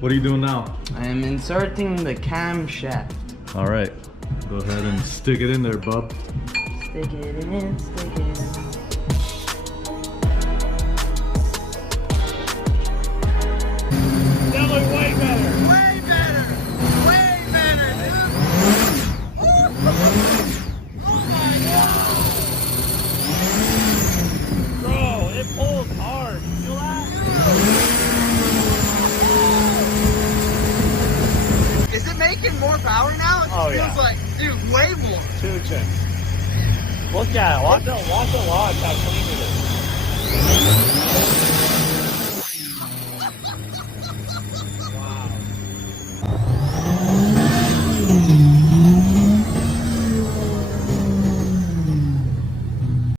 What are you doing now? I am inserting the camshaft. All right, go ahead and stick it in there, bub. Stick it in, stick it in. That looks way better. Way better! Way better, dude! Oh my god! Bro, it pulls hard. You feel that? Is it making more power now? It Oh, feels yeah. like, dude, way more. 2 cents. Look at it. Watch the watch how clean it